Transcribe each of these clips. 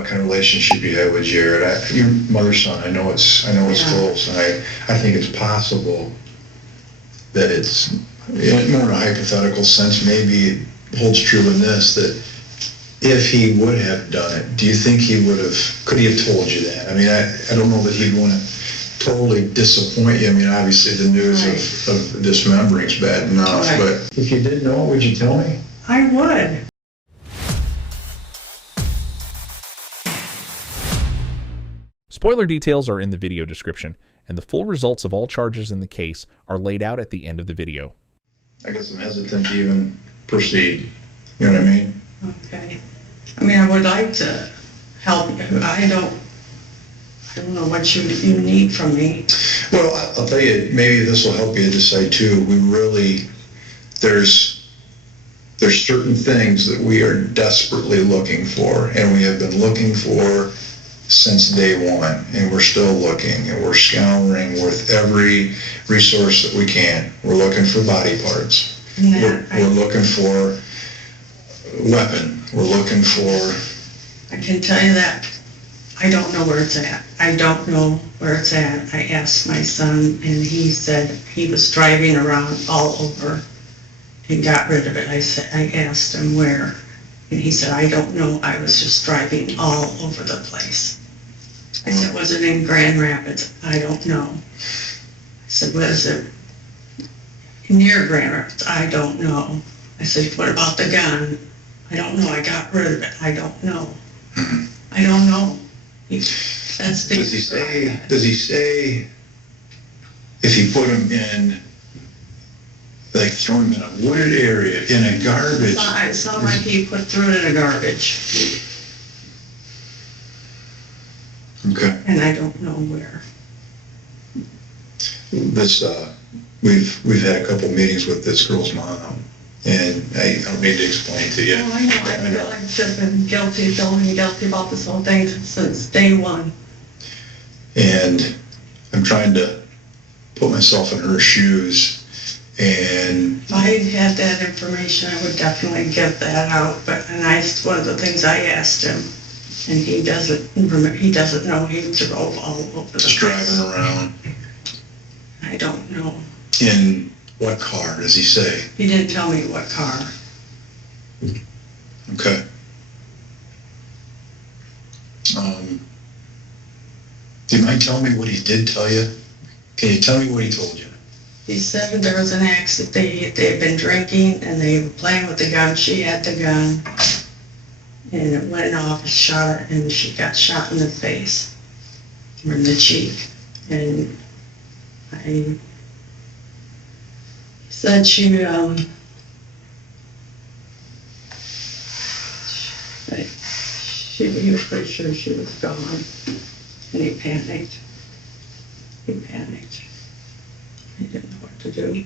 what kind of relationship you have with Jared. Your mother's son, I know it's close, and I think it's possible that it's, more in a hypothetical sense, maybe it holds true in this, that if he would have done it, do you think could he have told you that? I mean, I don't know that he'd want to totally disappoint you. I mean, obviously the news of dismembering's bad enough, but if you did know, would you tell me? I would. Spoiler details are in the video description, and the full results of all charges in the case are laid out at the end of the video. I guess I'm hesitant to even proceed. You know what I mean? Okay. I mean, I would like to help you. I don't know what you need from me. Well, I'll tell you, maybe this will help you decide too. There's certain things that we are desperately looking for, and we have been looking for since day one, and we're still looking, and we're scouring with every resource that we can. We're looking for body parts. We're looking for weapon. We're looking for... I can tell you that I don't know where it's at. I don't know where it's at. I asked my son, and he said he was driving around all over and got rid of it. I asked him where, and he said, I don't know. I was just driving all over the place. I said, was it in Grand Rapids? I don't know. I said, was it near Grand Rapids? I don't know. I said, what about the gun? I don't know. I got rid of it. I don't know. I don't know. Does he say if he put him in, like throw him in a wooded area, in a garbage? It sounded like he threw it in a garbage. Okay. And I don't know where. We've had a couple meetings with this girl's mom, and I don't need to explain to you. Oh, I know. I feel like I've been feeling guilty about this whole thing since day one. And I'm trying to put myself in her shoes, and If I had that information, I would definitely give that out. One of the things I asked him, and he doesn't know. He drove all over the place. just driving around. I don't know. In what car, does he say? He didn't tell me what car. Okay. Do you mind telling me what he did tell you? Can you tell me what he told you? He said there was an accident. They had been drinking and they were playing with the gun. She had the gun, and it went off and shot her, and she got shot in the face or in the cheek. And he said he was pretty sure she was gone, and he panicked. He didn't know what to do.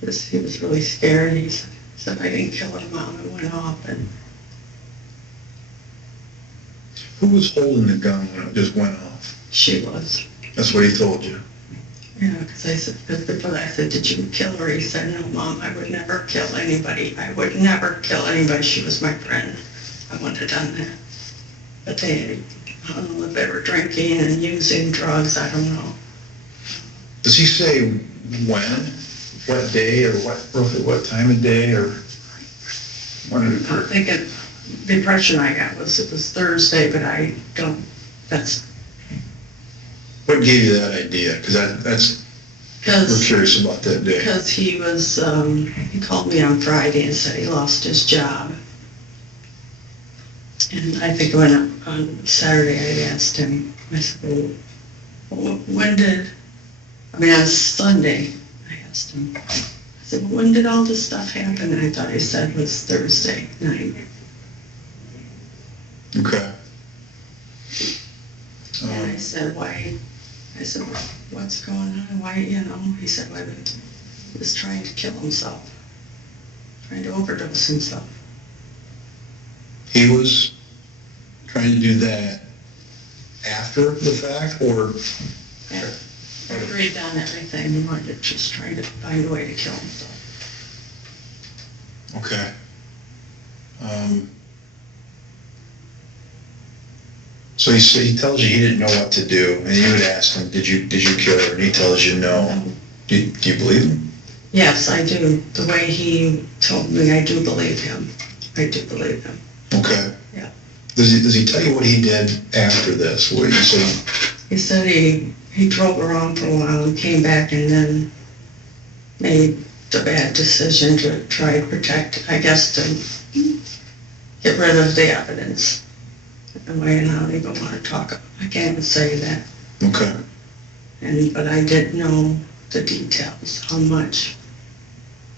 He was really scared. He said, I didn't kill her, Mom. It went off. And who was holding the gun when it just went off? She was. That's what he told you? Yeah, because before that I said, did you kill her? He said, no, Mom, I would never kill anybody. I would never kill anybody. She was my friend. I wouldn't have done that. But I don't know if they were drinking and using drugs. I don't know. Does he say when? What day, or roughly what time of day, or when it occurred? I'm thinking the impression I got was it was Thursday, but I don't, What gave you that idea? Because we're curious about that day. Because he called me on Friday and said he lost his job. And I think on Saturday I asked him, I said, well, on Sunday I asked him, I said, well, when did all this stuff happen? And I thought he said it was Thursday night. Okay. And I said, why? I said, what's going on? Why, He said, well, he was trying to kill himself, trying to overdose himself. He was trying to do that after the fact, or? Yeah. After he'd done everything, he wanted just trying to find a way to kill himself. Okay. So he tells you he didn't know what to do, and you would ask him, did you kill her? And he tells you no. Do you believe him? Yes, I do. The way he told me, I do believe him. I do believe him. Okay. Yeah. Does he tell you what he did after this? What did he say? He said he drove around for a while and came back and then made the bad decision to try to protect, I guess, to get rid of the evidence. And I don't even want to talk, I can't even say that. Okay. But I didn't know the details, how much.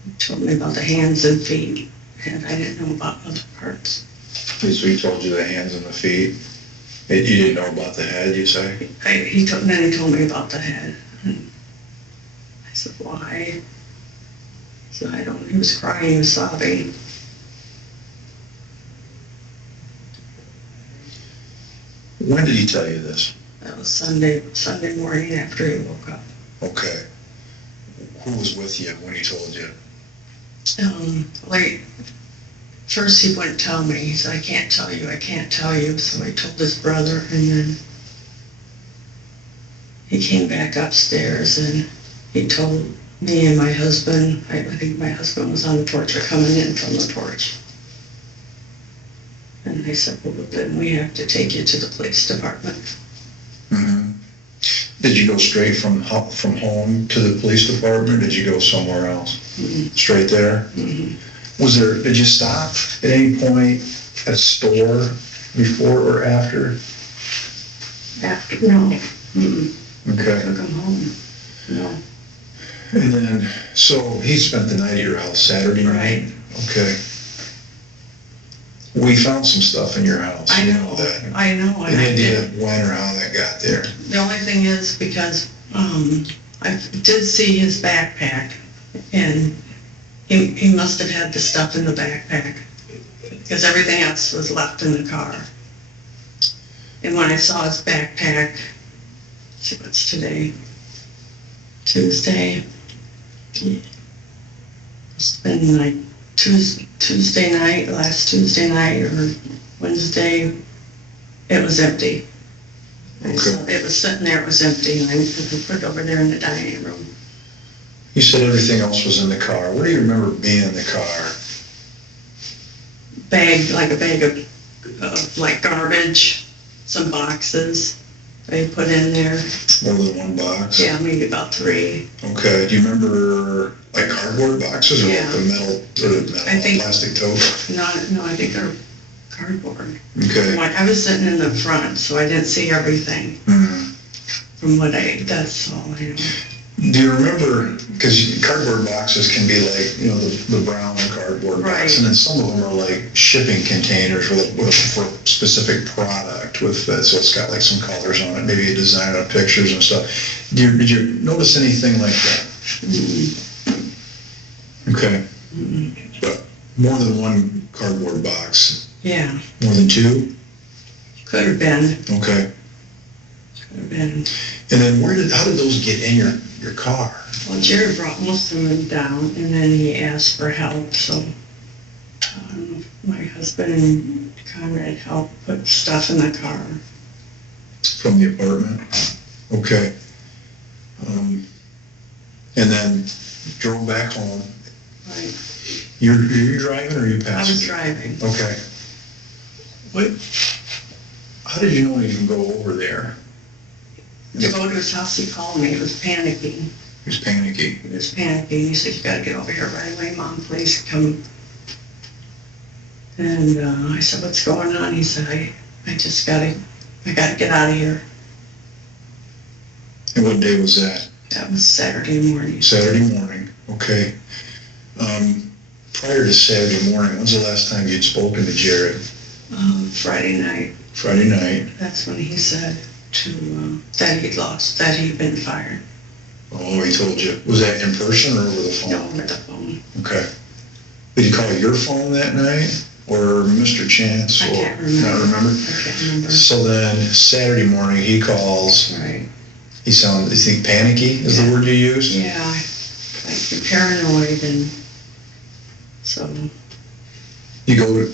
He told me about the hands and feet, and I didn't know about other parts. So he told you the hands and the feet. You didn't know about the head, you say? Then he told me about the head. And I said, why? He said, I don't, he was crying and sobbing. When did he tell you this? That was Sunday morning after he woke up. Okay. Who was with you when he told you? First he wouldn't tell me. He said, I can't tell you. So I told his brother, and then he came back upstairs and he told me and my husband, I think my husband was on the porch or coming in from the porch. And they said, well, then we have to take you to the police department. Mm-hmm. Did you go straight from home to the police department, or did you go somewhere else? Mm-hmm. Straight there? Mm-hmm. Did you stop at any point at a store before or after? After, no. Mm-hmm. Okay. I took him home. No. And then, so he spent the night at your house Saturday night? Right. Okay. We found some stuff in your house. I you know. that. I know. And Any I idea did. when or how that got there? The only thing is because I did see his backpack, and he must have had the stuff in the backpack because everything else was left in the car. And when I saw his backpack, let's see what's today? Tuesday. It's been like Tuesday night, last Tuesday night or Wednesday. It was empty. Okay. So it was sitting there, it was empty, and I put it over there in the dining room. You said everything else was in the car. What do you remember being in the car? Like a bag of like garbage, some boxes they put in there. More than one box? Yeah, maybe about 3. Okay. Do you remember like cardboard boxes or Yeah. like the I think- plastic tote? No, I think they're cardboard. Okay. I was sitting in the front, so I didn't see everything Mhm. from that's all I know. Do you remember, because cardboard boxes can be like, the brown cardboard box, Right. and then some of them are like shipping containers for a specific product so it's got like some colors on it, maybe a design on pictures and stuff. Did you notice anything like that? Mm-mm. Okay. Mm-mm. But more than one cardboard box? Yeah, More than 2? could have been. Okay. Could have been. And then how did those get in your car? Well, Jerry brought most of them down, and then he asked for help, so my husband and Conrad helped put stuff in the car. From the apartment? Okay. And then drove back home. Right. You're driving or you I was passenger? driving. Okay. How did you know you can go over there? To go to his house, he called me. He was panicking. He was panicky. He was panicking. He said, you gotta get over here right away, Mom, please come. And I said, what's going on? He said, I just gotta get out of here. And what day was that? That was Saturday morning. Saturday morning. Okay. Prior to Saturday morning, when's the last time you'd spoken to Jared? Friday night. Friday night. That's when he said that he'd been fired. Oh, he told you. Was that in person or over the phone? No, over the phone. Okay. Did he call your phone that night or Mr. Chance? I or can't remember. Not remember? I can't remember. So then Saturday morning he calls. Right. Is he panicky is the word you used? Yeah, like paranoid, and so. You go to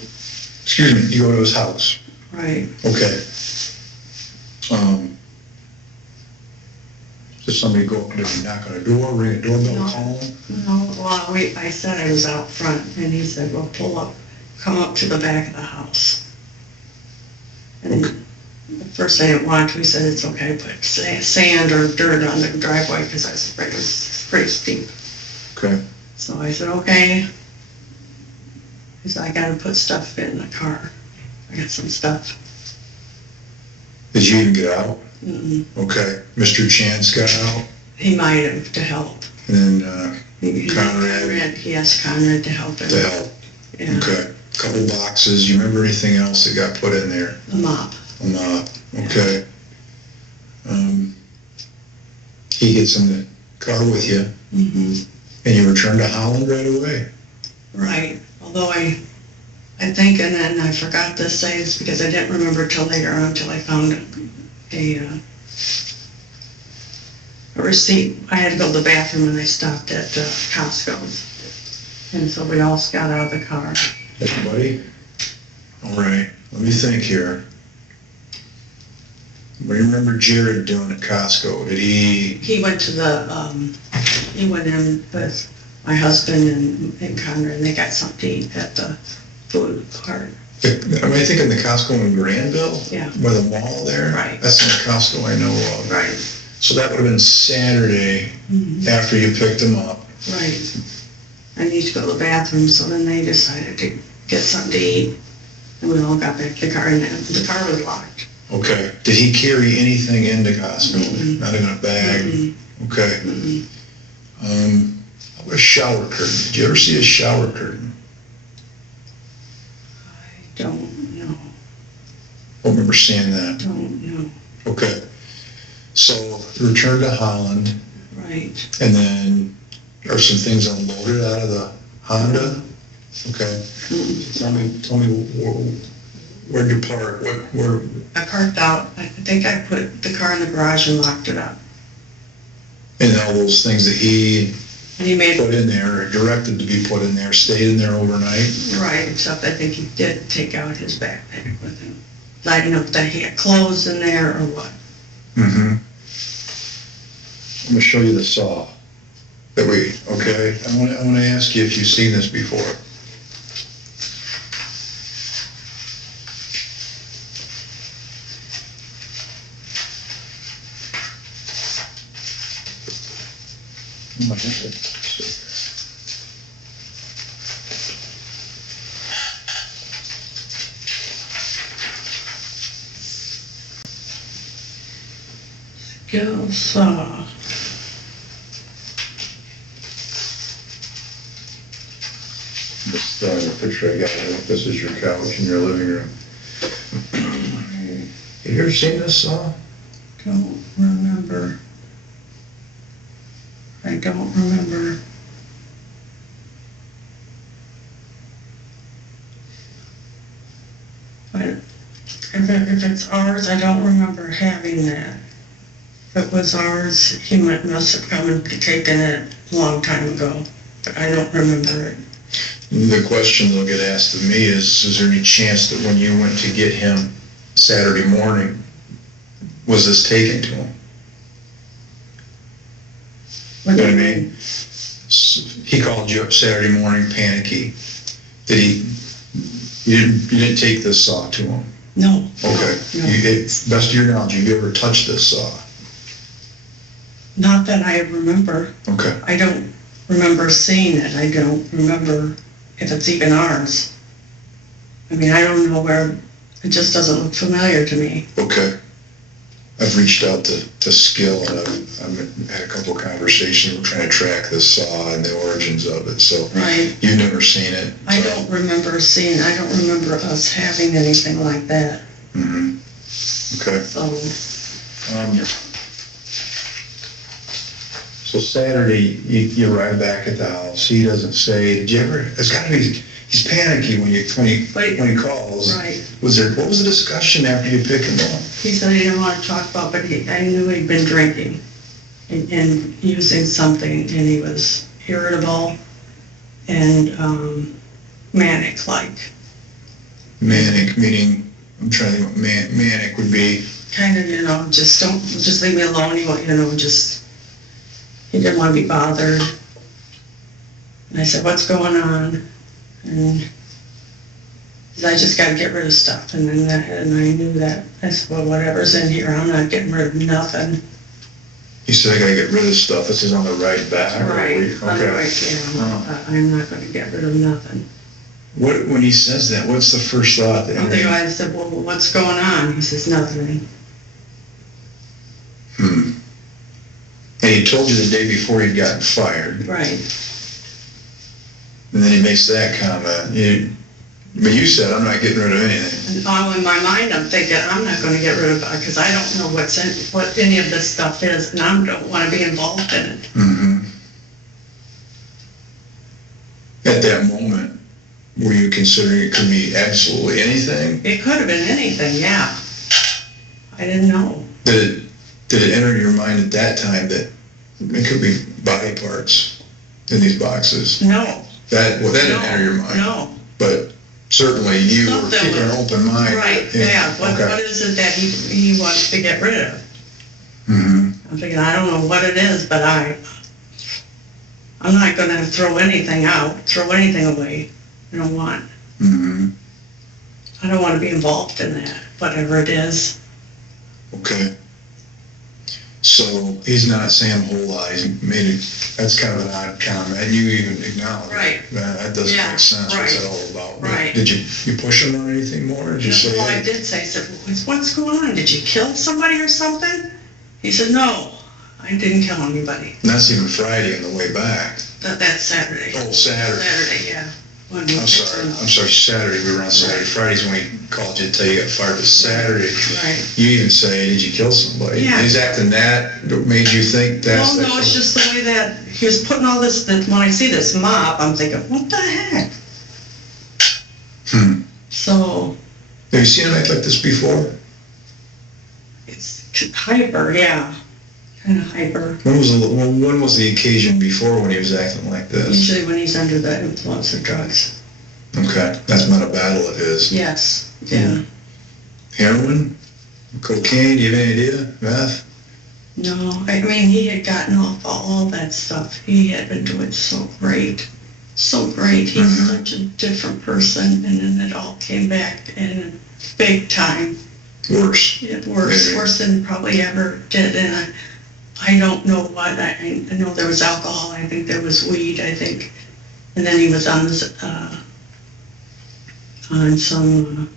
his house. Right. Okay. Did somebody go up, did he knock on a door, ring a doorbell, No. call him? No, well, I said I was out front, and he said, well, pull up, come up to the back of the house. And at first I didn't want to, he said, it's okay, put sand or dirt on the driveway, because I was afraid it was pretty steep. Okay. So I said, okay. He said, I gotta put stuff in the car. I got some stuff. Did you even get out? Mm-mm. Okay. Mr. Chance got out, He might have to help. and then, Conrad, he asked Conrad to help him. to help. Yeah, Okay. Couple boxes. You remember anything else that got put in there? the mop. Okay. He gets in the car with you, Mm-hmm. and you return to Holland right away. Right, although I think, and then I forgot to say this because I didn't remember till later on, till I found a receipt. I had to go to the bathroom and I stopped at Costco. And so we all got out of the car. Everybody? All right, let me think here. What do you remember Jared doing at Costco? Did he, He went to he went in with my husband and Conrad, and they got something to eat at the food part. am I thinking the Costco in Granville? Yeah. By the mall there? Right. That's the Costco I know of. Right. So that would have been Saturday Mhm. after you picked him up. Right. I need to go to the bathroom, so then they decided to get something to eat. And we all got back to the car, and the car was locked. Okay. Did he carry anything into Costco? Mm-mm. Not in a bag? Mm-mm. Okay. Mm-mm. How about a shower curtain? Did you ever see a shower curtain? I don't know. I don't remember seeing that. Don't know. Okay. So return to Holland, Right. and then are some things unloaded out of the Honda? Okay. Mm. Tell me where'd you park? Where? I parked out. I think I put the car in the garage and locked it up. And all those things that he And he made put in there, or directed to be put in there, stayed in there overnight? right, except I think he did take out his backpack with him. I didn't know if he had clothes in there or what. Mm-hmm. I'm gonna show you the saw that okay? I wanna ask you if you've seen this before. Skill saw. This, the picture I got, I think this is your couch in your living room. Have you ever seen this saw? Don't remember. I don't remember. But if it's ours, I don't remember having that. If it was ours, he must have come and taken it a long time ago, but I don't remember it. The question that'll get asked of me is there any chance that when you went to get him Saturday morning, was this taken to him? What do you mean? mean? He called you up Saturday morning panicky. You didn't take this saw to him? No. Okay. No. Best of your knowledge, you ever touched this saw? Not that I remember. Okay. I don't remember seeing it. I don't remember if it's even ours. I mean, I don't know where, it just doesn't look familiar to me. Okay. I've reached out to Skill, and I've had a couple of conversations. We're trying to track this saw and the origins of it. So Right. you've never seen it? I don't remember I don't remember us having anything like that. Mm-hmm. Okay. So Saturday, you arrive back at the house. He doesn't say, did you ever, it's gotta be, he's panicky when he calls. Right. What was the discussion after you pick him up? He said he didn't want to talk about, but I knew he'd been drinking and using something, and he was irritable and manic-like. Manic, meaning, I'm trying to think what manic would be. kind of, just leave me alone, he didn't want to be bothered. And I said, what's going on? And he said, I just got to get rid of stuff. And I knew that. I said, well, whatever's in here, I'm not getting rid of nothing. You said I gotta get rid of stuff. This is on the right back. Right, Okay. on the right, I'm not going to get rid of nothing. When he says that, what's the first thought? I said, well, what's going on? He says, nothing. And he told you the day before he'd gotten fired. Right. And then he makes that comment. But you said, I'm not getting rid of anything. And all in my mind, I'm thinking, I'm not going to get rid of it because I don't know what any of this stuff is, and I don't want to be involved in it. Mm-hmm. At that moment, were you considering it could be absolutely anything? It could have been anything, yeah. I didn't know. Did it enter your mind at that time that it could be body parts in these boxes? No. That didn't enter your mind? No. But certainly you were Something keeping an open mind. Right, yeah. What is it that he wants to get rid of? Mm-hmm. I'm thinking, I don't know what it is, but I'm not going to throw anything out, throw anything away. I don't want. Mm-hmm. I don't want to be involved in that, whatever it is. Okay. So he's not saying a whole lot. That's kind of an odd comment. You even acknowledge Right. that doesn't make sense. Right. What's that all about? Right. Did you push him on anything more? Did you say, Well, I hey? did say, I said, what's going on? Did you kill somebody or something? He said, no, I didn't kill anybody. And that's even Friday on the way back. That's Saturday. Oh, Saturday. Saturday, yeah. I'm sorry, Saturday. We were on Saturday. Friday's when he called you to tell you got fired, but Saturday. Right. You even say, did you kill somebody? Yeah. Is acting that made you think that's... Well, no, it's just the way that he was putting all this, that when I see this mop, I'm thinking, what the heck? So... Have you seen him act like this before? It's hyper, yeah. Kind of hyper. When was the occasion before when he was acting like this? Usually when he's under the influence of drugs. Okay, that's been a battle of his. Yes, yeah. Heroin? Cocaine? Do you have any idea? Meth? No, I mean, he had gotten off all that stuff. He had been doing so great. So great. He's such a different person, and then it all came back in big time. Worse. Yeah, worse than probably ever did. And I don't know what. I know there was alcohol. I think there was weed. I think, and then he was on some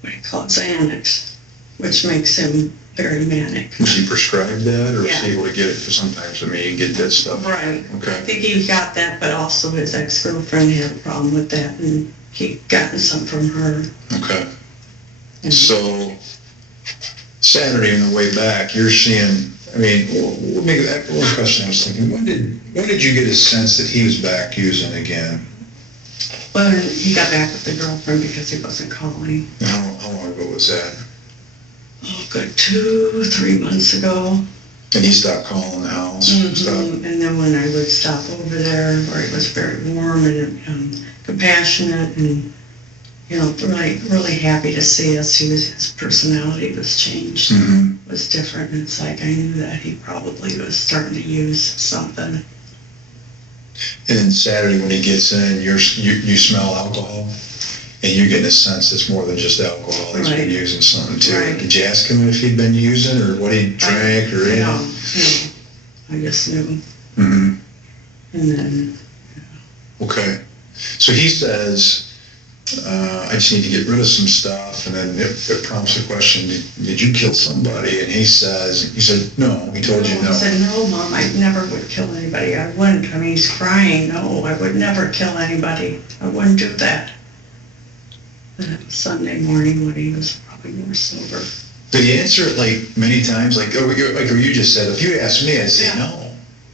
what do you call it, Xanax, which makes him very manic. Was he prescribed that, or was Yeah. he able to get it? Because sometimes, you can get that stuff. Right. Okay. I think he got that, but also his ex-girlfriend had a problem with that, and he gotten some from her. Okay. And So, Saturday on the way back, you're seeing, maybe that one question I was thinking, when did you get a sense that he was back using again? well, he got back with the girlfriend because he wasn't calling. And how long ago was that? Oh, good 2-3 months ago. And he stopped calling the house and stuff? And then when I would stop over there, where he was very warm and compassionate and, really, really happy to see us. His personality was changed, was different. And it's like I knew that he probably was starting to use something. And then Saturday when he gets in, you smell alcohol, and you're getting a sense it's more than just alcohol. He's been using something too. Right. Did you ask him if he'd been using, or what he drank, or anything? No, I just knew. Mm-hmm. And then, Okay. So he says, I just need to get rid of some stuff, and then it prompts the question, did you kill somebody? And he said, no. He told you no. I said, no, Mom, I never would kill anybody. I wouldn't. I mean, he's crying. No, I would never kill anybody. I wouldn't do that. And it was Sunday morning when he was probably more sober. Did he answer it many times? Like you just said, if you asked me, I'd say no.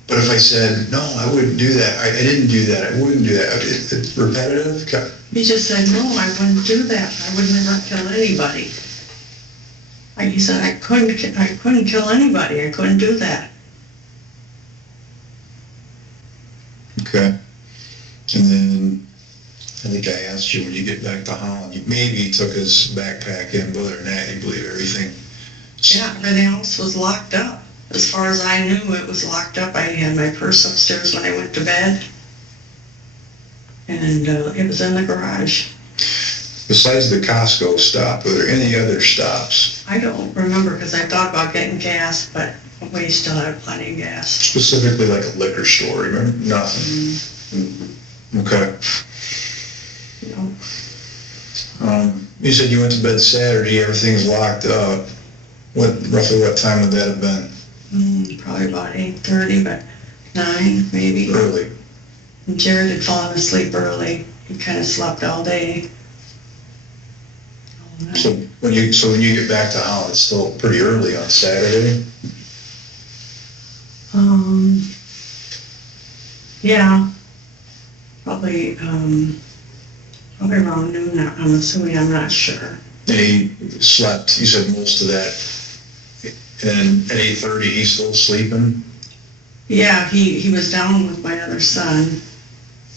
But if I said, no, I wouldn't do that. I didn't do that. I wouldn't do that. It's repetitive? He just said, no, I wouldn't do that. I would never kill anybody. He said, I couldn't kill anybody. I couldn't do that. Okay. And then I think I asked asked you when you get back to Holland, maybe he took his backpack in, but other than that, you believe everything. Yeah, everything else was locked up. As far as I knew, it was locked up. I had my purse upstairs when I went to bed. And it was in the garage. Besides the Costco stop, were there any other stops? I don't remember because I thought about getting gas, but we still had plenty of gas. Specifically like a liquor store, remember? Nothing. Mm-hmm. Okay. No. You said you went to bed Saturday, everything's locked up. Roughly what time would that have been? Probably about 8:30, but 9 maybe. Early. And Jared had fallen asleep early. He kind of slept all day. All night. So when you get back to Holland, it's still pretty early on Saturday? Yeah. Probably around noon, I'm assuming, I'm not sure. And he slept, you said most of that, and at 8:30 he's still sleeping? Yeah, he was down with my other son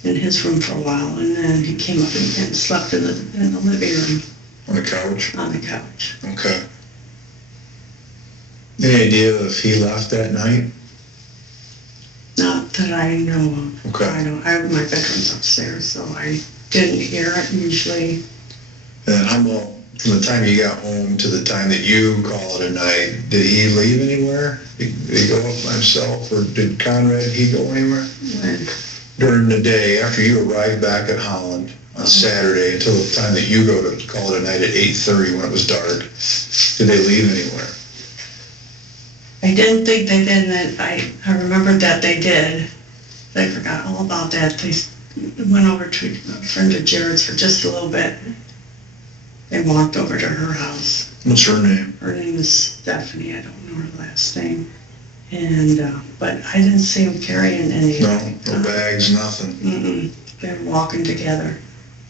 in his room for a while, and then he came up and slept in the living room. On the couch? On the couch. Okay. Any idea if he left that night? Not that I know of. Okay. My bedroom's upstairs, so I didn't hear it usually. And how about from the time you got home to the time that you call it a night, did he leave anywhere? Did he go up by himself, or did Conrad, he go anywhere? When, During the day, after you arrived back at Holland on Saturday, until the time that you go to call it a night at 8:30 when it was dark, did they leave anywhere? I didn't think they did, and I remembered that they did. I forgot all about that. They went over to a friend of Jared's for just a little bit. They walked over to her house. What's her name? Her name is Stephanie. I don't know her last name. And but I didn't see them carrying anything. No bags, nothing. They were walking together.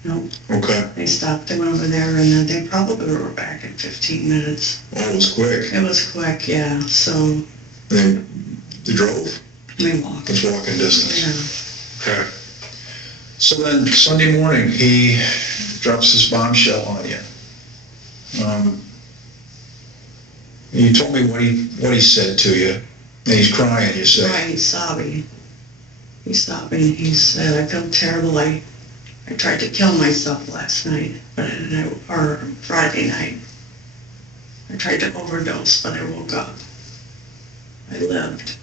No. Okay. They stopped. They went over there, and then they probably were back in 15 minutes. Oh, it was quick. It was quick, yeah. So They drove. they walked. It's walking distance. Yeah. Okay. So then Sunday morning, he drops this bombshell on you. You told me what he said to you, and he's crying, you say. Right, he's sobbing. He's sobbing. He said, I feel terrible. I tried to kill myself last night, or Friday night. I tried to overdose, but I woke up. I lived.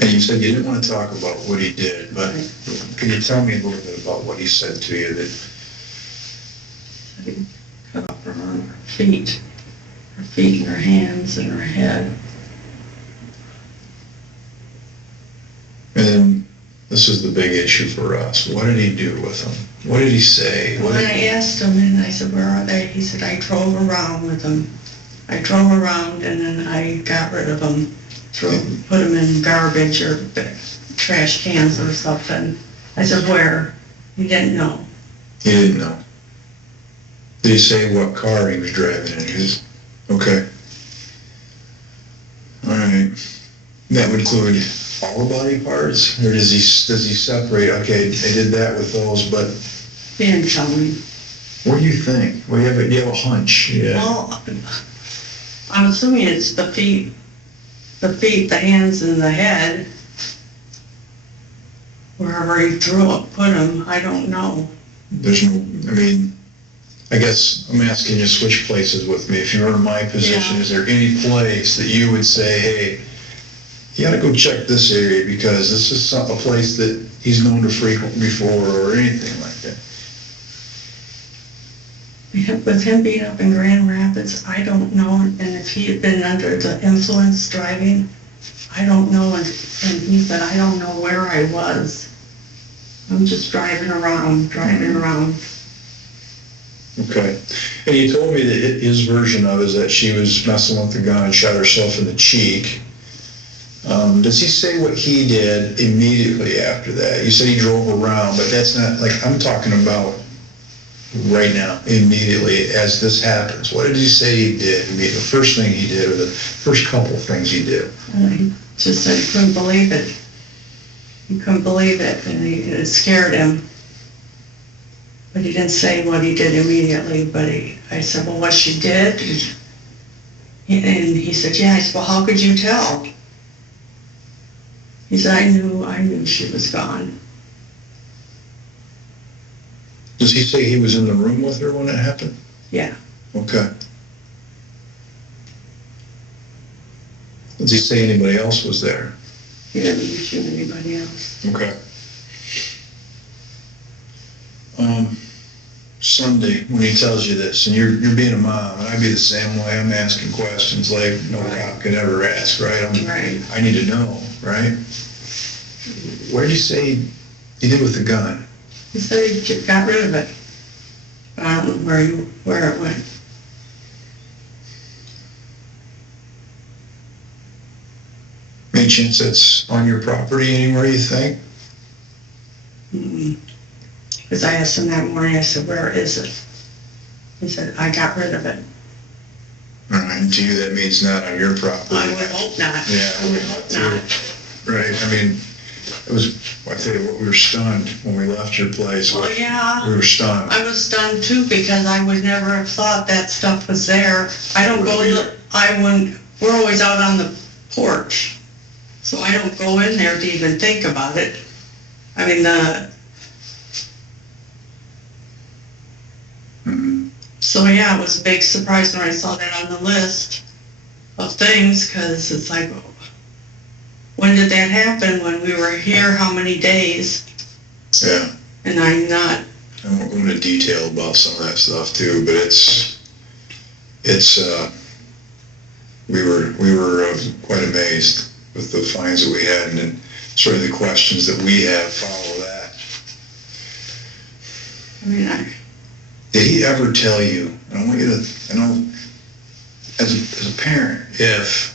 And you said you didn't want to talk about what he did, but Right. can you tell me a little bit about what he said to you? He cut off her feet and her hands and her head. And this is the big issue for us. What did he do with them? What did he say? When I asked him, and I said, where are they? He said, I drove around with them. I drove around, and then I got rid of them. Put them in garbage or trash cans or something. I said, where? He didn't know. He didn't know. Did he say what car he was driving in? Okay. All right. That would include all the body parts, or does he separate? Okay, I did that with those, but He didn't tell me. what do you think? Do you have a hunch? Yeah. Well, I'm assuming it's the feet, the hands, and the head. Wherever he put them, I don't know. There's no. I mean, I guess I'm asking you to switch places with me. If you were in my position, Yeah. is there any place that you would say, hey, you gotta go check this area because this is a place that he's known to frequent before, or anything like that? With him being up in Grand Rapids, I don't know, and if he had been under the influence driving, I don't know, and he said, I don't know where I was. I'm just driving around. Okay. And you told me that his version of it is that she was messing with the gun and shot herself in the cheek. Does he say what he did immediately after that? You said he drove around, but that's not, like, I'm talking about right now, immediately, as this happens. What did he say he did? The first thing he did, or the first couple things he did? He just said he couldn't believe it. He couldn't believe it, and it scared him. But he didn't say what he did immediately, but I said, well, what she did? And he said, yeah. I said, well, how could you tell? He said, I knew she was gone. Does he say he was in the room with her when it happened? Yeah. Okay. Does he say anybody else was there? He didn't mention anybody else. Okay. Sunday, when he tells you this, and you're being a mom, and I'd be the same way, I'm asking questions like no cop could ever ask, right? Right. I need to know, right? What did you say he did with the gun? He said he got rid of it. But I don't know where it went. Any chance that's on your property anywhere, you think? Because I asked him that morning, I said, where is it? He said, I got rid of it. All right, to you that means not on your property. I would hope not. Yeah. I would hope not. Right, I mean, it was, I tell you what, we were stunned when we left your place. Well, yeah. We were stunned. I was stunned too, because I would never have thought that stuff was there. I don't go we're always out on the porch, so I don't go in there to even think about it. I mean, so yeah, it was a big surprise when I saw that on the list of things, because it's like, when did that happen? When we were here, how many days? Yeah. And I'm not. I won't go into detail about some of that stuff too, but we were quite amazed with the finds that we had, and then sort of the questions that we have follow that. I mean, Did he ever tell you, and I want you to, I know, as a parent, if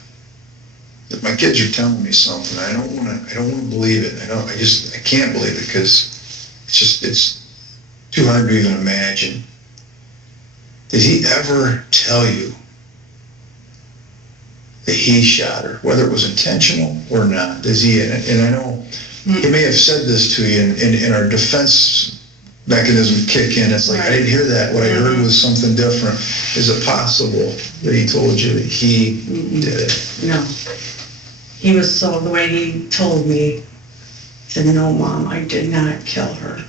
my kids are telling me something, I don't want to believe it. I can't believe it, because it's too hard to even imagine. Did he ever tell you that he shot her, whether it was intentional or not? Does he? And I know he may have said this to you, and our defense mechanism kick in. It's like, I didn't hear that. What I heard was something different. Is it possible that he told you that he did it? no. He was the way he told me, he said, no, Mom, I did not kill her.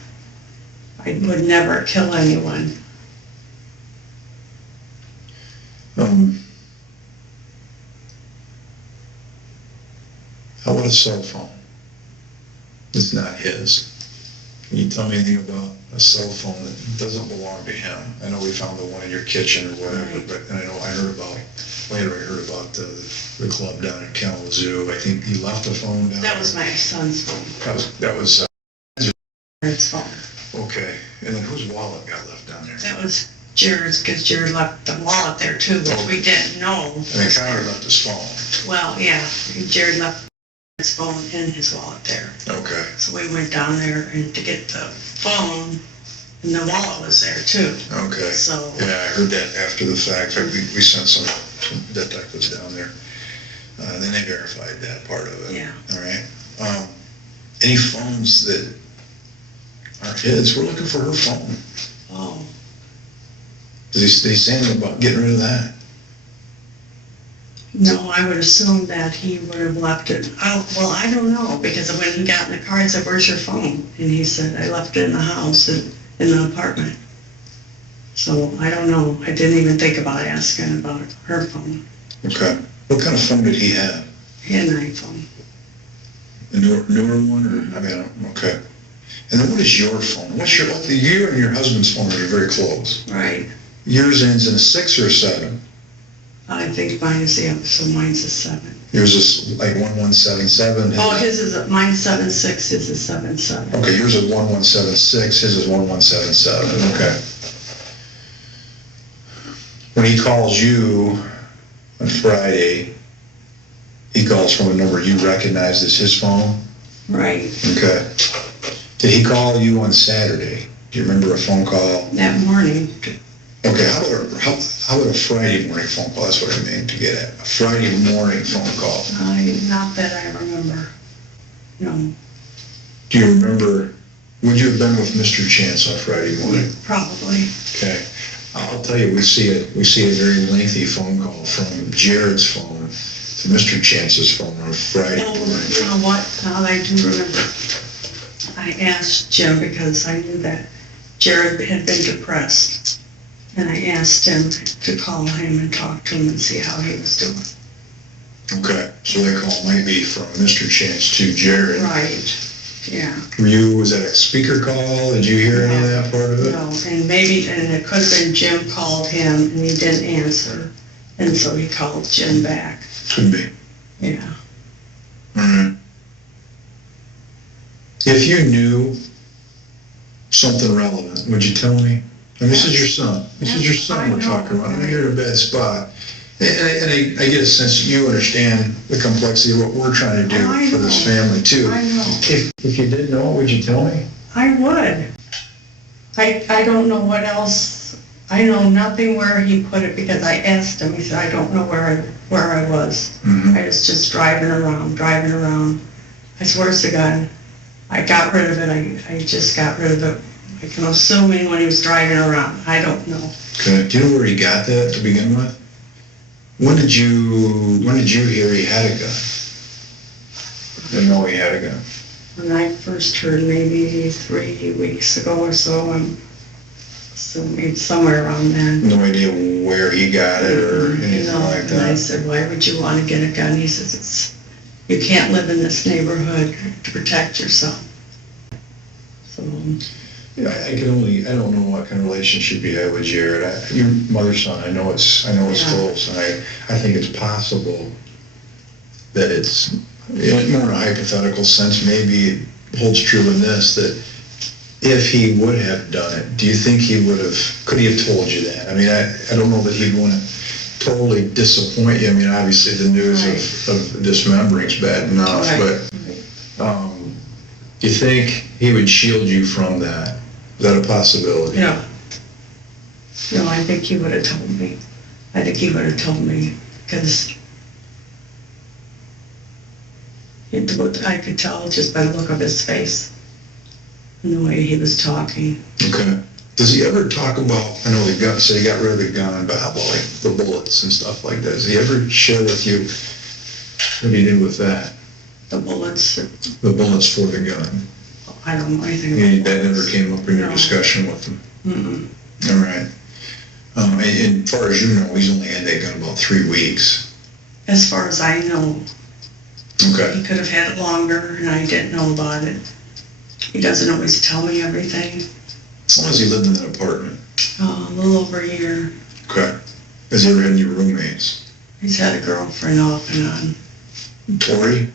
I would never kill anyone. How about a cell phone? It's not his. Can you tell me anything about a cell phone that doesn't belong to him? I know we found the one in your kitchen or whatever, Right. but and I know I heard about the club down in Kalamazoo. I think you left a phone down That was my son's phone. That was His phone. okay. And then whose wallet got left down there? That was Jared's, because Jared left the wallet there too, which we didn't know. And then Connor left his phone. Well, yeah, Jared left his phone and his wallet there. Okay. So we went down there and to get the phone, and the wallet was there too. Okay. So. Yeah, I heard that after the fact. We sent some detectives down there. Then they verified that part of it. Yeah. All right. Any phones that aren't his? We're looking for her phone. Oh. Did he say anything about getting rid of that? No, I would assume that he would have left it. Well, I don't know, because when he got in the car, I said, where's your phone? And he said, I left it in the house, in the apartment. So I don't know. I didn't even think about asking about her phone. Okay. What kind of phone did he have? He had an iPhone. A newer one, or okay. And then what is your phone? You and your husband's phone are very close. Right. Yours ends in a 6 or a 7. I think mine is so mine's a 7. Yours is like 1177. Oh, mine's 7.6, his is 7.7. Okay, yours is 1176, his is 1177. Okay. When he calls you on Friday, he calls from a number you recognize as his phone? Right. Okay. Did he call you on Saturday? Do you remember a phone call? That morning. Okay, how about a Friday morning phone call? That's what I mean to get at. A Friday morning phone call. Not that I remember. No. Do you remember Would you have been with Mr. Chance on Friday morning? Probably. Okay. I'll tell you, we see a very lengthy phone call from Jared's phone to Mr. Chance's phone on Friday Oh, morning. you know what? Now I do remember. I asked Jim because I knew that Jared had been depressed. And I asked him to call him and talk to him and see how he was doing. Okay, so that call might be from Mr. Chance to Jared. Right, yeah. Was that a speaker call? Did you hear any of that part of it? No, and it could have been Jim called him and he didn't answer. And so he called Jim back. Could be. Yeah. Alright. If you knew something relevant, would you tell me? And this is your son. This is your son we're talking about. I mean, you're in a bad spot. And I get a sense that you understand the complexity of what we're trying to do for this family too. I know. If you didn't know, would you tell me? I would. I don't know what else. I know nothing where he put it because I asked him. He said, I don't know where I was. Mm-hmm. I was just driving around. I swear to God, I got rid of it. I just got rid of it. I'm assuming when he was driving around. I don't know. Okay. Do you know where he got that to begin with? When did you hear he had a gun? Didn't know he had a gun. When I first heard, maybe 3 weeks ago or so, I'm assuming somewhere around then. No idea where he got it or anything like And I that. said, why would you want to get a gun? He says, you can't live in this neighborhood to protect yourself. So, Yeah, I don't know what kind of relationship you have with Jared. Your mother's son, I know it's Yeah. close, and I think it's possible that it's, more in a hypothetical sense, maybe it holds true in this, that if he would have done it, do you think could he have told you that? I mean, I don't know that he'd want to totally disappoint you. I mean, obviously the news of dismembering is bad enough, right. but do you think he would shield you from that? Is that a possibility? yeah. No, I think he would have told me. Because I could tell just by the look of his face and the way he was talking. Okay. Does he ever talk about, I know the gun, say he got rid of the gun, but how about like the bullets and stuff like that? Does he ever share with you what he did with that? The bullets, The bullets for the gun? I don't know anything about That never bullets. came up in your No. discussion with him? Mm-mm. All right. And as far as you know, he's only had that gun about 3 weeks. As far as I know, Okay. he could have had it longer and I didn't know about it. He doesn't always tell me everything. As long as he lived in that apartment. A little over a year. Okay. Has he ever had any roommates? He's had a girlfriend off and on. Tori? Is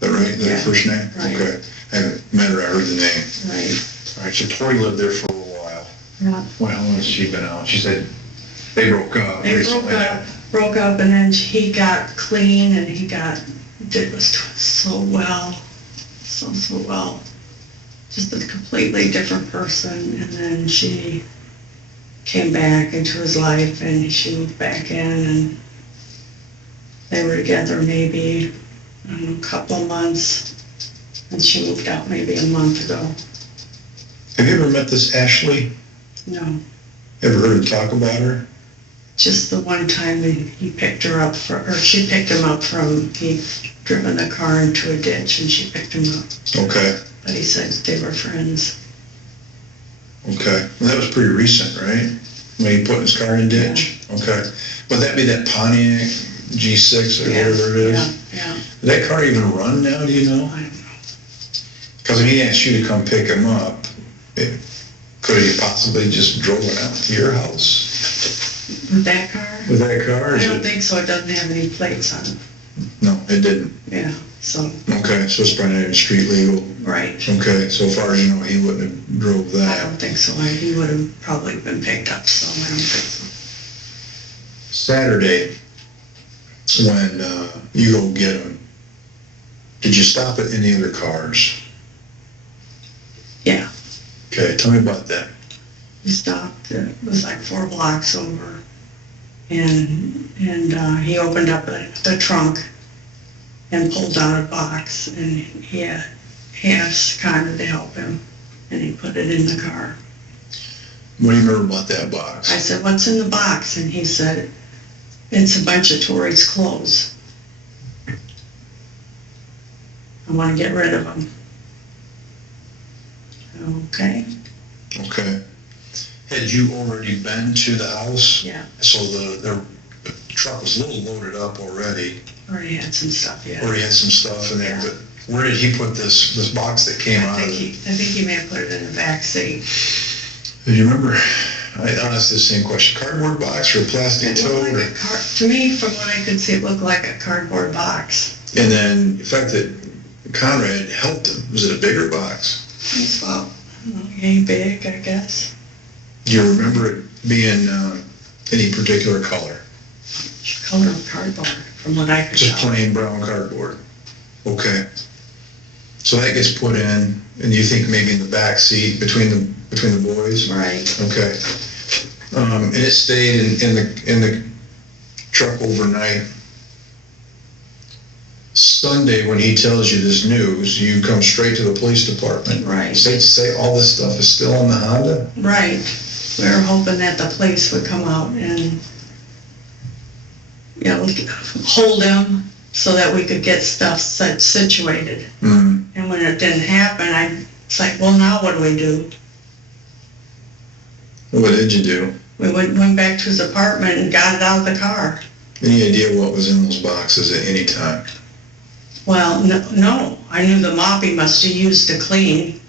that right? Is that Yeah. her first name? Right. Okay. I haven't met her, I heard the name. Right. All right, so Tori lived there for a little while. Yeah. Well, how long has she been out? She said they broke up They recently. broke up and then he got clean and was so well. So well. Just a completely different person. And then she came back into his life and she moved back in and they were together maybe a couple of months. And she moved out maybe a month ago. Have you ever met this Ashley? No, Ever heard her talk about her? just the one time that he picked her up or she picked him up he'd driven the car into a ditch and she picked him up. Okay, But he said they were friends. okay. Well, that was pretty recent, right? When he put his car in a ditch? Okay. Would that be that Pontiac G6 or whatever it is? Yeah, Did that car even run now, do you know? I don't know. Because if he asked you to come pick him up, could he possibly just drove it out to your house With that car? with that car? I don't think so. It doesn't have any plates on it. No, it didn't. Yeah, so, Okay, so it's probably not even street legal. right. Okay, so far as you know, he wouldn't have drove I that. don't think so. He would have probably been picked up, so I don't think so. Saturday, when you go get him, did you stop at any other cars? Yeah, Okay, tell me about that. he stopped. It was like 4 blocks over. And he opened up the trunk and pulled out a box and he asked Connor to help him. and he put it in the car. What do you remember about that I box? said, what's in the box? And he said, it's a bunch of Tori's clothes. I want to get rid of them. Okay, Okay. Had you already been to the house? yeah, So the truck was a little loaded up already, already had some stuff, yeah. already had some stuff in there, Yeah. but where did he put this box that came out of it? I think he may have put it in the back seat. Do you remember? I asked the same question. Cardboard box or a plastic It looked tote? like to me, from what I could see, it looked like a cardboard box. And then the fact that Conrad helped him, was it a bigger box? It's about, I don't know, yay big, I guess. Do you remember it being any particular color? Color of cardboard, from what I could Just tell. plain brown cardboard? Okay. So that gets put in, and you think maybe in the back seat between the boys? Right, Okay. And it stayed in the truck overnight. Sunday, when he tells you this news, you come straight to the police department. right, Say all this stuff is still in the Honda? right. We were hoping that the police would come out and, you know, hold him so that we could get stuff situated. Mm. And when it didn't happen, it's like, well, now what do we do? What did you do? We went back to his apartment and got it out of the car. Any idea what was in those boxes at any time? Well, no, I knew the mop he must have used to clean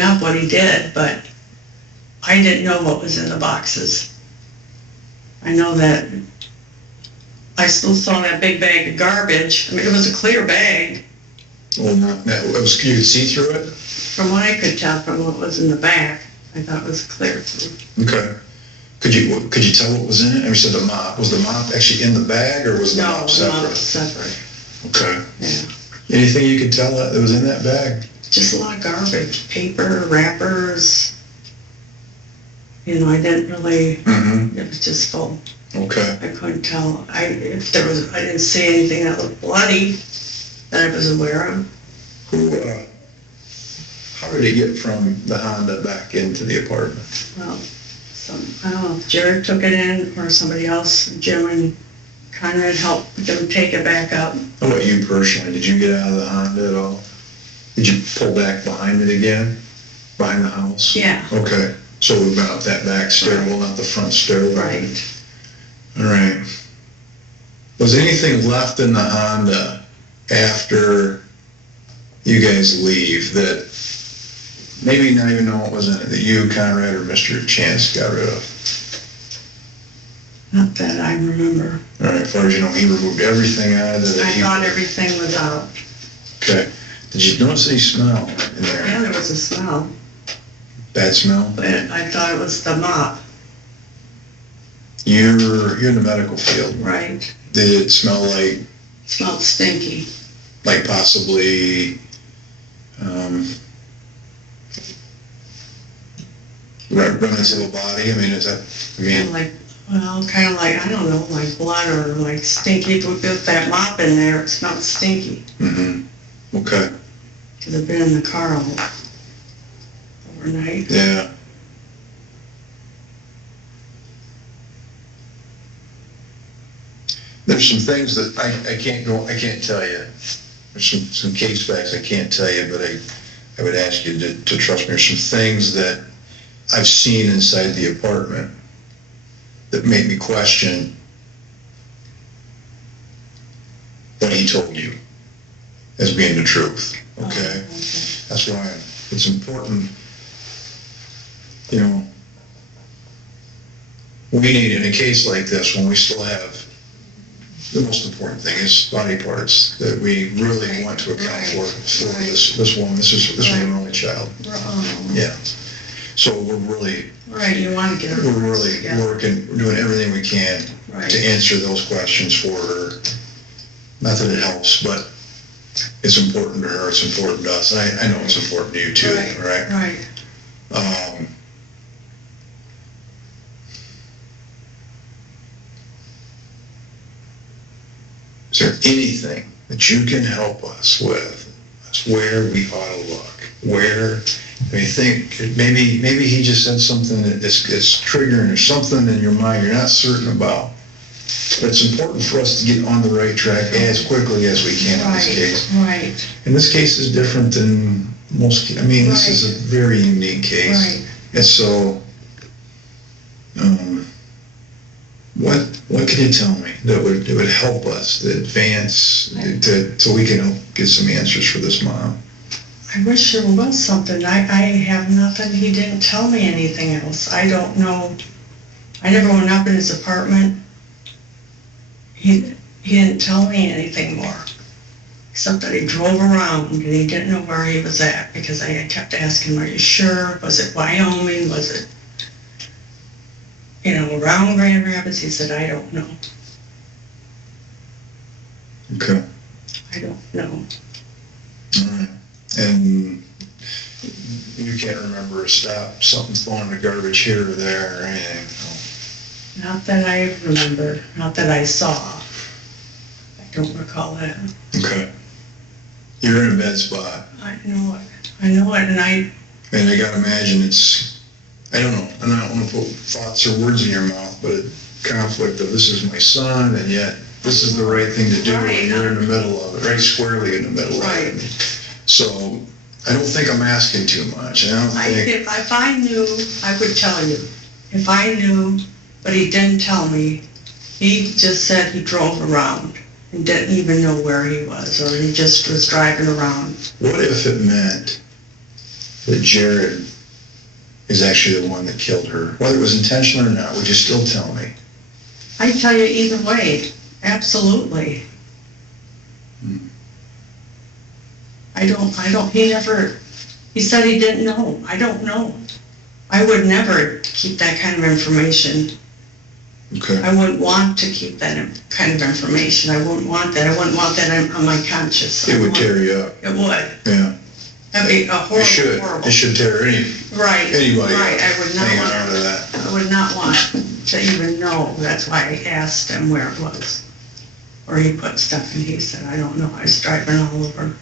up what he did, but I didn't know what was in the boxes. I know that I still saw that big bag of garbage. I mean, it was a clear bag. Well, you could see through it? From what I could tell from what was in the back, I thought it was clear through. Okay. Could you tell what was in it? I mean, you said the mop. Was the mop actually in the bag, or was the No, mop the mop separate? was separate, Okay. yeah. Anything you could tell that was in that bag? Just a lot of garbage, paper, wrappers. You know, I didn't really, Mm-hmm. it was just full. Okay. I couldn't tell. I didn't see anything that looked bloody that I was aware of. How did he get from the Honda back into the apartment? Well, I don't know if Jared took it in or somebody else, Jim and Conrad helped them take it back up. How about you personally? Did you get out of the Honda at all? Did you pull back behind it again? Behind the house? Yeah, Okay. So we went up that back stairwell, not the front stairwell? right. All right. Was anything left in the Honda after you guys leave that maybe not even know what was in it, that you, Conrad, or Mr. Chance got rid of? Not that I remember. All right, as far as you know, he removed everything out of it. I thought everything was out. Okay. Did you notice any smell in there? Yeah, there was a smell, Bad smell? but I thought it was the mop. You're in the medical field. Right. Did it smell like Smelled stinky. possibly remnants of a body? I mean, is that, Kind of like, well, kind of like, I don't know, like blood or like stinky. If we put that mop in there, it smelled stinky. Mm-hmm. Okay. Could have been in the car all overnight. Yeah. There's some things that I can't tell you. There's some case facts I can't tell you, but I would ask you to trust me. There's some things that I've seen inside the apartment that make me question what he told you as being the truth, okay? Oh, okay. That's why it's important, you know, we need, in a case like this, when we still have, the most important thing is body parts that we really want to account for this woman. This was an only child. Oh. Yeah. So we're really Right, you want to get her. we're really Yeah. working, we're doing everything we can Right. to answer those questions for her. Not that it helps, but it's important to her, it's important to us, and I know it's important to you too, right? Right. Is there anything that you can help us with? That's where we ought to look. Where I think maybe he just said something that it's triggering or something in your mind you're not certain about. But it's important for us to get on the right track as quickly as we can in this case. Right. And this case is different than most, I mean, this is a very unique case. Right. And so, what can you tell me that would help us, that advance, so we can help get some answers for this mom? I wish there was something. I have nothing. He didn't tell me anything else. I don't know. I never went up in his apartment. He didn't tell me anything more, except that he drove around and he didn't know where he was at, because I kept asking, are you sure? Was it Wyoming? Was it, around Grand Rapids? He said, I don't know. Okay. I don't know. All right. And you can't remember a stop, something falling in the garbage here or there or anything? Not that I remember, not that I saw. I don't recall that. Okay. You're in a bad spot. I know it, and I gotta imagine it's, I don't know, and I don't want to put thoughts or words in your mouth, but a conflict of this is my son, and yet this is the right thing to do, and you're in the middle of it, right squarely in the middle of it. So, I don't think I'm asking too much. If I knew, I would tell you. If I knew, but he didn't tell me. He just said he drove around and didn't even know where he was, or he just was driving around. What if it meant that Jared is actually the one that killed her? Whether it was intentional or not, would you still tell me? I'd tell you either way, absolutely. He said he didn't know. I don't know. I would never keep that kind of information. Okay. I wouldn't want to keep that kind of information. I wouldn't want that. I wouldn't want that on my conscience. It would tear you up. It would. Yeah. That'd be a horrible, horrible. It should tear anybody Right. up. I would not want to even know. That's why I asked him where it was. Or he put stuff and he said, I don't know. I was driving all over.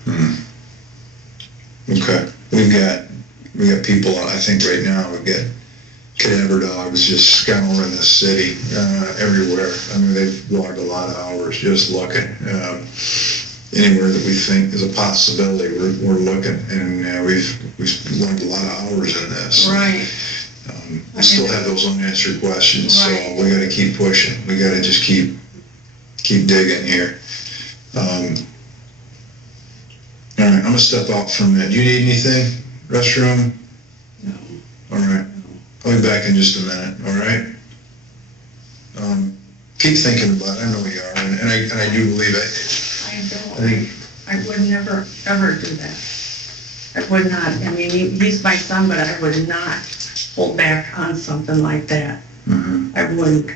Okay. We got people, I think right now, we've got cadaver dogs just scouring this city everywhere. I mean, they've logged a lot of hours just looking. Anywhere that we think is a possibility, we're looking, and we've logged a lot of hours in this. Right. We still have those unanswered questions, right. So we got to keep pushing. We got to just keep digging here. All right, I'm gonna step out for a minute. Do you need anything? Restroom? No. All right. I'll be back in just a minute. All right. Keep thinking about it. I know you are, and I do believe it. I would never, ever do that. I would not. I mean, he's my son, but I would not hold back on something like that. Mm-hmm. I wouldn't.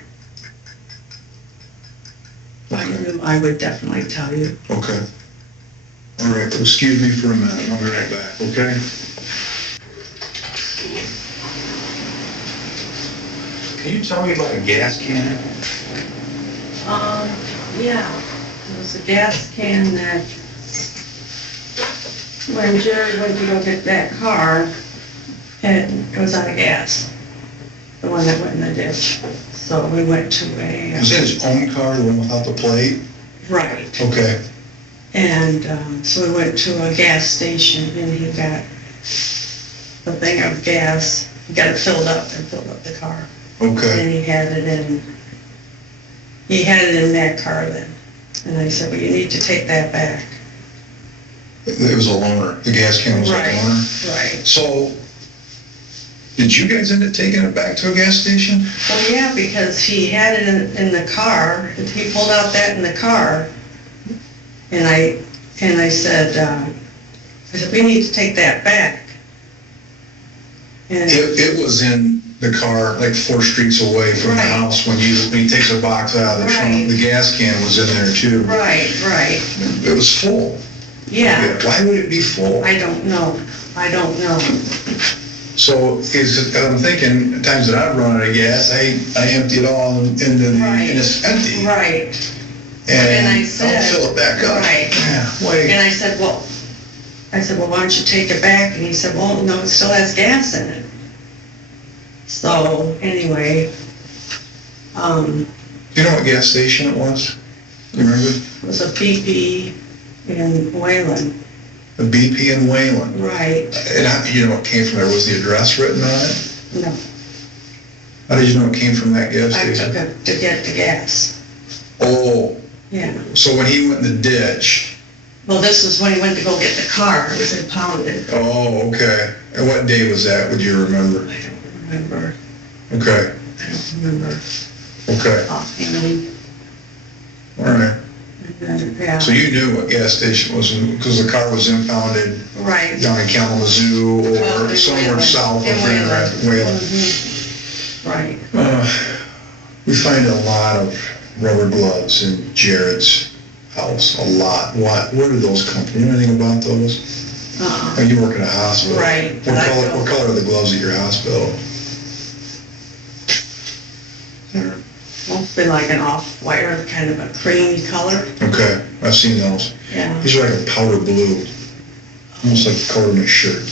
If I knew, I would definitely tell you. Okay. All right. Well, excuse me for a minute. I'll be right back. Okay. Can you tell me about a gas can? Yeah. It was a gas can that when Jerry went to go get that car, it was out of gas. The one that went in the ditch. So we went to a... Was it his own car, the one without the plate? Right. Okay. And so we went to a gas station and he got the thing of gas. He got it filled up and filled up the car. Okay. And he had it in that car then. And I said, well, you need to take that back. It was a loaner. The gas can was a loaner? Right. So, did you guys end up taking it back to a gas station? Well, yeah, because he had it in the car. He pulled out that in the car. And I said, we need to take that back. And It was in the car like 4 streets away from the house when he takes a box out of the trunk. The gas can was in there too. Right. It was full. Yeah. Why would it be full? I don't know. So, I'm thinking, at times that I've run out of gas, I empty it all into and it's empty. Right. And I said, I'll fill it back up. Right. Yeah, wait. And I said, well, I said, well, why don't you take it back? And he said, well, no, it still has gas in it. So, anyway, Do you know what gas station it was? You remember? it was a BP in Wayland. A BP in Wayland. Right. And you know what came from there? Was the address written on it? No, How did you know it came from that gas I station? took it to get the gas. Oh, Yeah. so when he went in the ditch. Well, this was when he went to go get the car. It was impounded. Oh, okay. And what day was that? Would you remember? I don't remember. Okay. I don't remember Okay. offhand. All right. And then, yeah. So you knew what gas station was because the car was impounded Right. down in Kalamazoo Well, or in somewhere Wayland. south In of there, right? Wayland. Mhm. Right. We find a lot of rubber gloves in Jared's house, a lot. Where do those come from? You know anything about those? Oh, you work at a hospital. Right. What color are the gloves at your hospital? They're mostly like an off-white or kind of a creamy color. Okay, I've seen those. Yeah. These are like a powder blue, almost like the color of my shirt.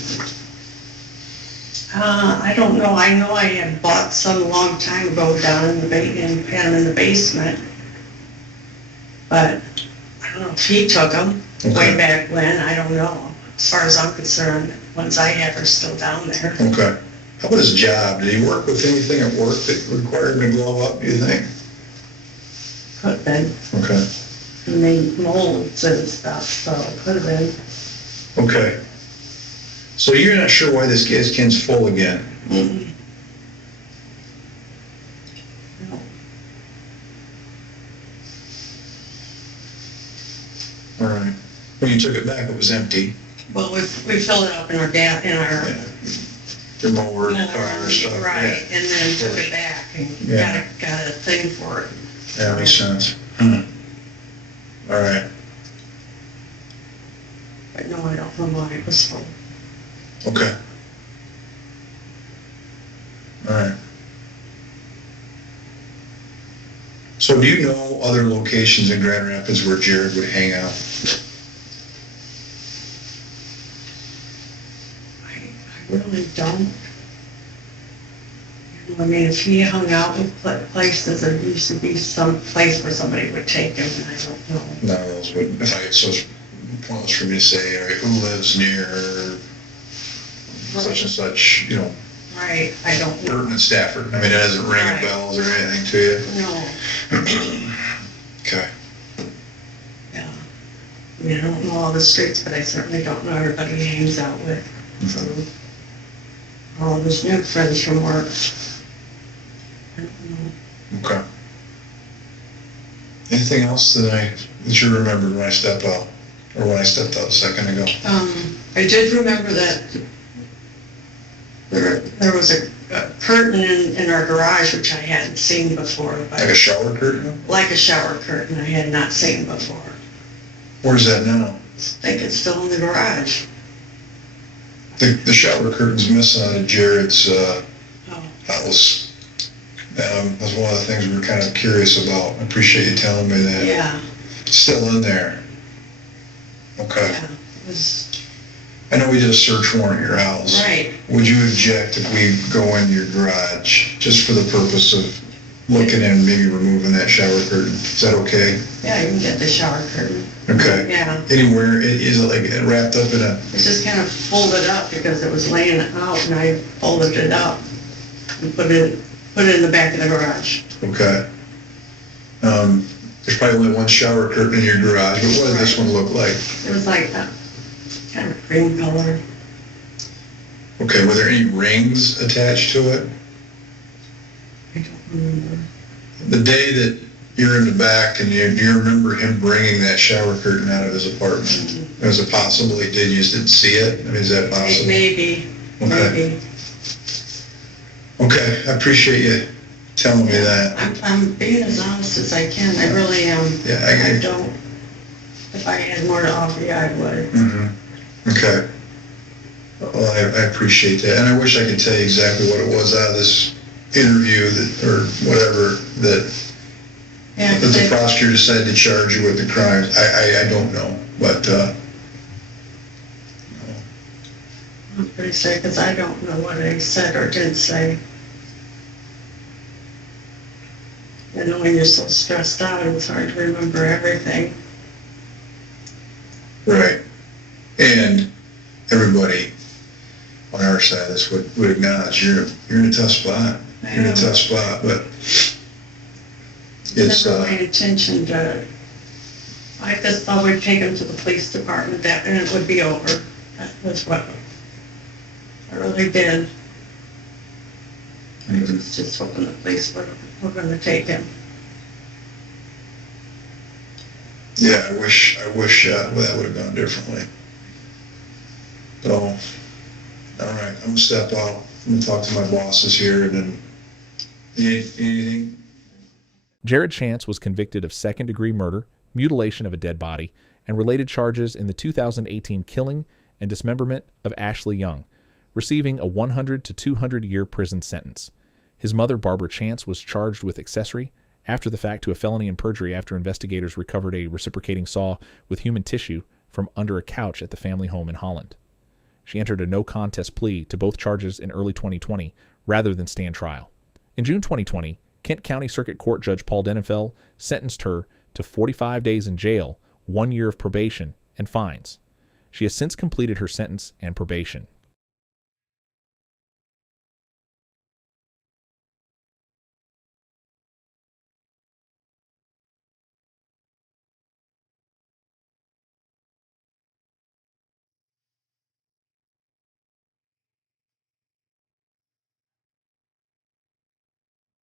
I don't know. I know I had bought some a long time ago down in the and had them in the basement. But I don't know if he took them way back when. I don't know. As far as I'm concerned, ones I have are still down there. Okay. How about his job? Did he work with anything at work that required him to glove up, do you think? Could have been. Okay. He made molds and stuff, so it could have been. Okay. So you're not sure why this gas can's full again? Mm-mm. No. All right. When you took it back, it was empty. Well, we filled it up in our Yeah. Your mower, your car, and stuff. right, and then took it back and Yeah. got a thing for it. Yeah, that makes sense. All right. But no, I don't know why it was full. Okay. All right. So do you know other locations in Grand Rapids where Jared would hang out? I really don't. I mean, if he hung out in places, there used to be some place where somebody would take him, and I don't know. None of those would, so it's pointless for me to say, all right, who lives near such and such, you know, Right, I don't know. Burton and Stafford. I mean, it doesn't ring Right. bells or anything to you? No, Okay. yeah. I mean, I don't know all the streets, but I certainly don't know everybody he hangs out with. So, all of his new friends from work. I don't know. Okay. Anything else that you remembered when I stepped out, or when I stepped out a second ago? I did remember that there was a curtain in our garage, which I hadn't seen before. But Like a shower curtain? like a shower curtain I had not seen before. Where's that now? I think it's still in the garage. The shower curtain's missing out of Jared's Oh, house. That's one of the things we were kind of curious about. I appreciate you telling me that. yeah, It's still in there. Okay. yeah. It was, I know we did a search warrant at your house. right. Would you object if we go in your garage, just for the purpose of looking and maybe removing that shower curtain? Is that okay? Yeah, you can get the shower curtain. Okay. Yeah. Anywhere, is it like wrapped up in a, It's just kind of folded up because it was laying out and I folded it up and put it in the back of the garage. okay. There's probably only one shower curtain in your garage, but what did this one look like? It was like a kind of cream color. Okay, were there any rings attached to it? I don't remember. The day that you're in the back and do you remember him bringing that shower curtain out of his apartment? Was it possible he did, you just didn't see it? I mean, is that possible? Maybe, Okay. maybe. Okay, I appreciate you telling me that. I'm being as honest as I can. I really am. Yeah, I don't, if I had more to offer you, I would. Okay. Well, I appreciate that, and I wish I could tell you exactly what it was out of this interview or whatever that Yeah, the prosecutor decided to charge you with the crimes. I don't know, but I'm pretty sure, because I don't know what I said or didn't say. And when you're so stressed out, it's hard to remember everything. Right. And everybody on our side of this would acknowledge you're in a tough spot. You're in a tough spot, but it's never paid attention to. I just thought we'd take him to the police department and it would be over. That was what I really did. I was just hoping the police were going to take him. yeah, I wish that would have gone differently. So, all right, I'm gonna step out. I'm gonna talk to my bosses here, and then anything. Jared Chance was convicted of second-degree murder, mutilation of a dead body, and related charges in the 2018 killing and dismemberment of Ashley Young, receiving a 100 to 200-year prison sentence. His mother, Barbara Chance, was charged with accessory after the fact to a felony and perjury after investigators recovered a reciprocating saw with human tissue from under a couch at the family home in Holland. She entered a no-contest plea to both charges in early 2020 rather than stand trial. In June 2020, Kent County Circuit Court Judge Paul Denenfeld sentenced her to 45 days in jail, 1 year of probation, and fines. She has since completed her sentence and probation.